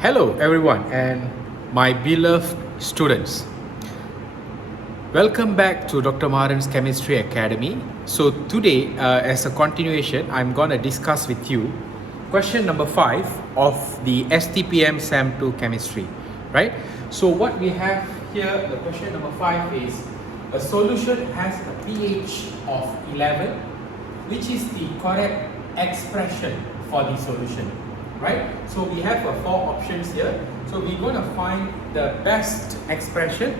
Hello everyone and my beloved students. Welcome back to Dr. Maran's Chemistry Academy. So today as a continuation, I'm going to discuss with you question number 5 of the STPM SAM 2 chemistry, right? So what we have here, the question number 5 is a solution has a pH of 11, which is the correct expression for the solution. Right? So we have 4 options here. So we're going to find the best expression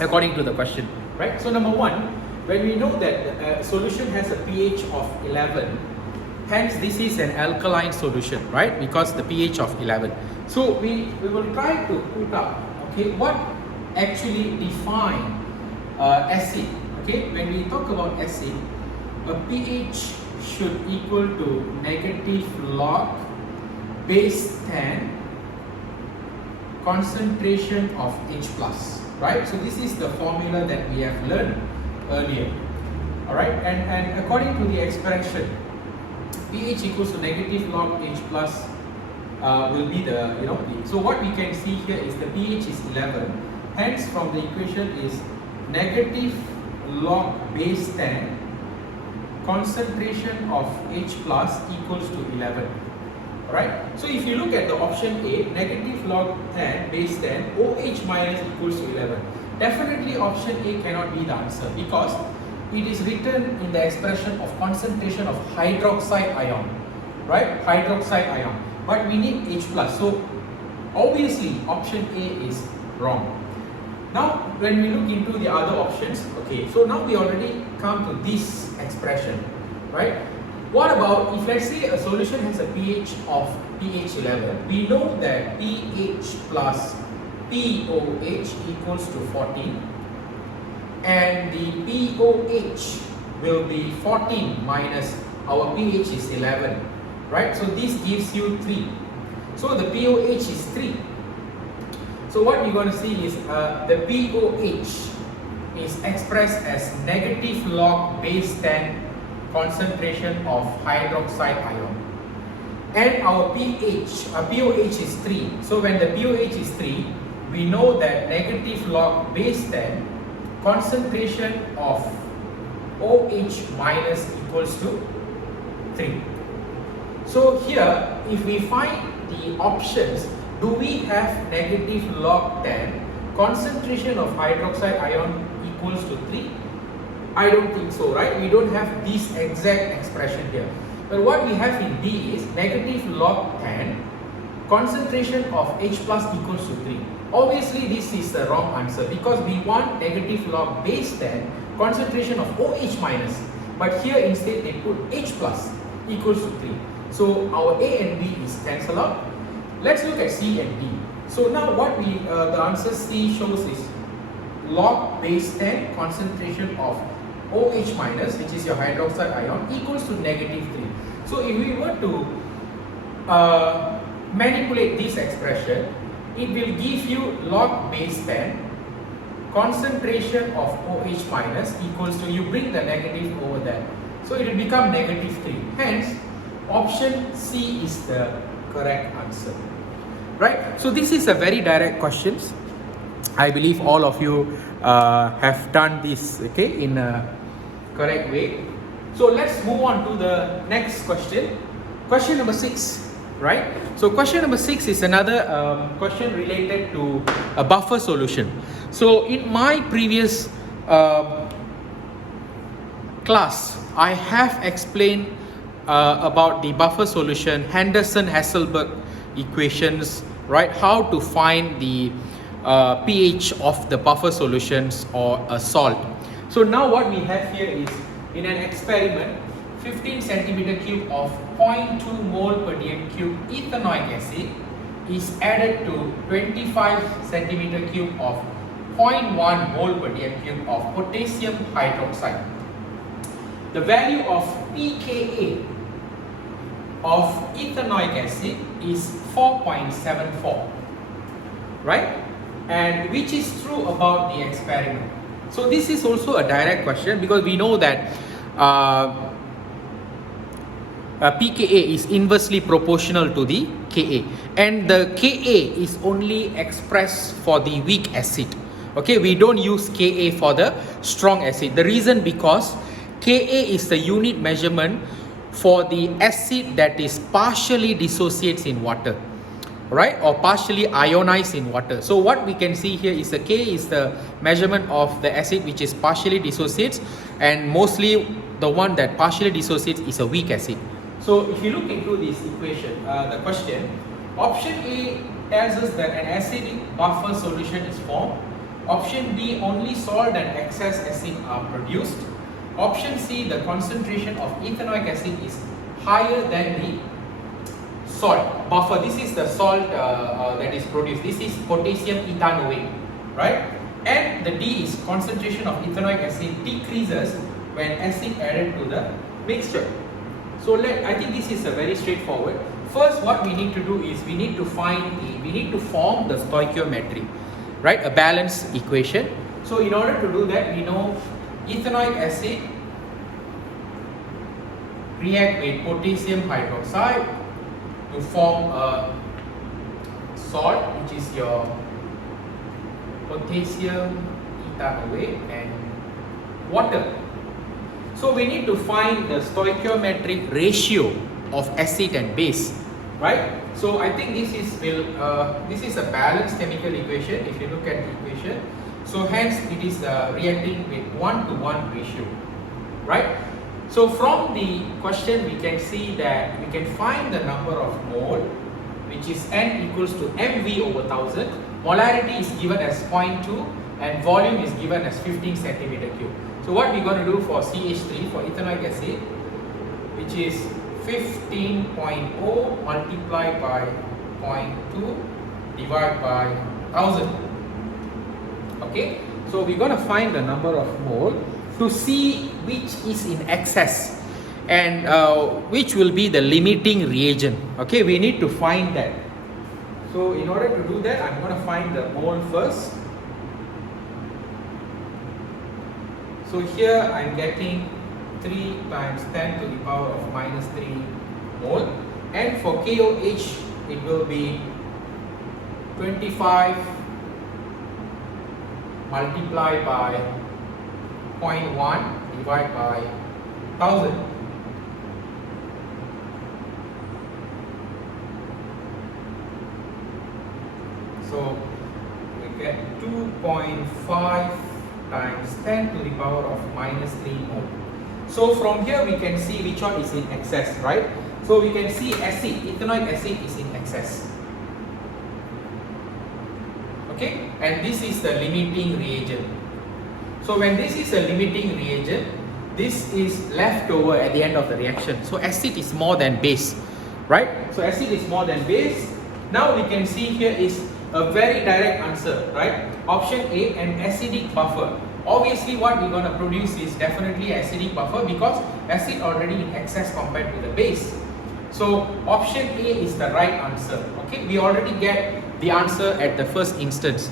according to the question. Right? So number 1, when we know that a solution has a pH of 11, hence this is an alkaline solution, right? Because the pH of 11. So we will try to put up, okay, what actually define acid. Okay, when we talk about acid, a pH should equal to negative log base 10 concentration of H plus, right? So this is the formula that we have learned earlier, all right? And according to the expression, pH equals to negative log H plus will be the, so what we can see here is the pH is 11, hence from the equation is negative log base 10 concentration of H plus equals to 11. Right? So if you look at the option A, negative log 10 base 10 OH minus equals to 11. Definitely option A cannot be the answer because it is written in the expression of concentration of hydroxide ion, right? Hydroxide ion. But we need H plus. So obviously option A is wrong. Now when we look into the other options, okay, so now we already come to this expression, right? What about if let's say a solution has a pH of pH 11, we know that pH plus POH equals to 14 and the POH will be 14 minus our pH is 11, right? So this gives you 3. So the POH is 3. So what you're going to see is the POH is expressed as negative log base 10 concentration of hydroxide ion, and our POH is 3. So when the POH is 3, we know that negative log base 10 concentration of OH minus equals to 3. So here if we find the options, do we have negative log 10 concentration of hydroxide ion equals to 3? I don't think so, right? We don't have this exact expression here. But what we have in B is negative log 10 concentration of H plus equals to 3. Obviously this is the wrong answer because we want negative log base 10 concentration of OH minus, but here instead they put H plus equals to 3. So our A and B is cancelled out. Let's look at C and D. So now what we the answer C shows is log base 10 concentration of OH minus, which is your hydroxide ion, equals to negative 3. So if we were to manipulate this expression, it will give you log base 10 concentration of OH minus equals to, you bring the negative over there. So it will become negative 3. Hence, option C is the correct answer. Right? So this is a very direct question. I believe all of you have done this, okay, in a correct way. So let's move on to the next question. Question number 6, right? So question number 6 is another question related to a buffer solution. So in my previous class, I have explained about the buffer solution, Henderson-Hasselbalch equations, right? How to find the pH of the buffer solutions or a salt. So now what we have here is in an experiment, 15 centimeter cube of 0.2 mole per dm cube ethanoic acid is added to 25 centimeter cube of 0.1 mole per dm cube of potassium hydroxide. The value of pKa of ethanoic acid is 4.74, right? And which is true about the experiment. So this is also a direct question because we know that pKa is inversely proportional to the Ka, and the Ka is only expressed for the weak acid. Okay, we don't use Ka for the strong acid. The reason because Ka is the unit measurement for the acid that is partially dissociates in water, right, or partially ionized in water. So what we can see here is the K is the measurement of the acid which is partially dissociates, and mostly the one that partially dissociates is a weak acid. So if you look into this equation, the question, option A tells us that an acidic buffer solution is formed. Option B, only salt and excess acid are produced. Option C, the concentration of ethanoic acid is higher than the salt buffer. This is the salt that is produced. This is potassium ethanoate, right? And the D is concentration of ethanoic acid decreases when acid added to the mixture. So I think this is a very straightforward. First, what we need to do is we need to form the stoichiometry, right? A balanced equation. So in order to do that, we know ethanoic acid react with potassium hydroxide to form a salt, which is your potassium ethanoate, and water. So we need to find the stoichiometric ratio of acid and base, right? So I think this is a balanced chemical equation. If you look at the equation, so hence it is reacting with 1-to-1 ratio, right? So from the question we can see that we can find the number of mole, which is N equals to mV over 1000. Molarity is given as 0.2 and volume is given as 15 centimeter cube. So what we're going to do for CH3, for ethanoic acid, which is 15.0 multiplied by 0.2 divided by 1000. Okay, so we're going to find the number of mole to see which is in excess and which will be the limiting reagent. Okay, we need to find that. So in order to do that, I'm going to find the mole first. So here I'm getting 3 times 10 to the power of minus 3 mole, and for KOH it will be 25 multiplied by 0.1 divided by 1000. So we get 2.5 times 10 to the power of minus 3 mole. So from here we can see which one is in excess, right? So we can see acid, ethanoic acid is in excess. Okay, and this is the limiting reagent. So when this is a limiting reagent, this is left over at the end of the reaction. So acid is more than base, right? So acid is more than base. Now we can see here is a very direct answer, right? Option A, an acidic buffer. Obviously what we're going to produce is definitely acidic buffer because acid already in excess compared to the base. So option A is the right answer. Okay, we already get the answer at the first instance,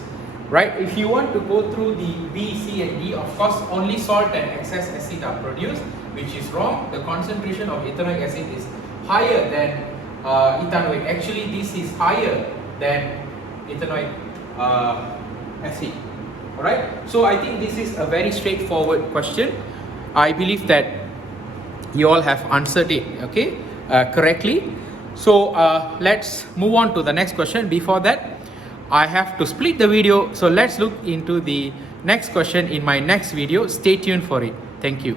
right? If you want to go through the B, C and D, of course only salt and excess acid are produced, which is wrong. The concentration of ethanoic acid is higher than ethanoic. Actually this is higher than ethanoic acid. Alright, so I think this is a very straightforward question. I believe that you all have answered it, okay, correctly. So let's move on to the next question. Before that, I have to split the video, so let's look into the next question in my next video. Stay tuned for it. Thank you.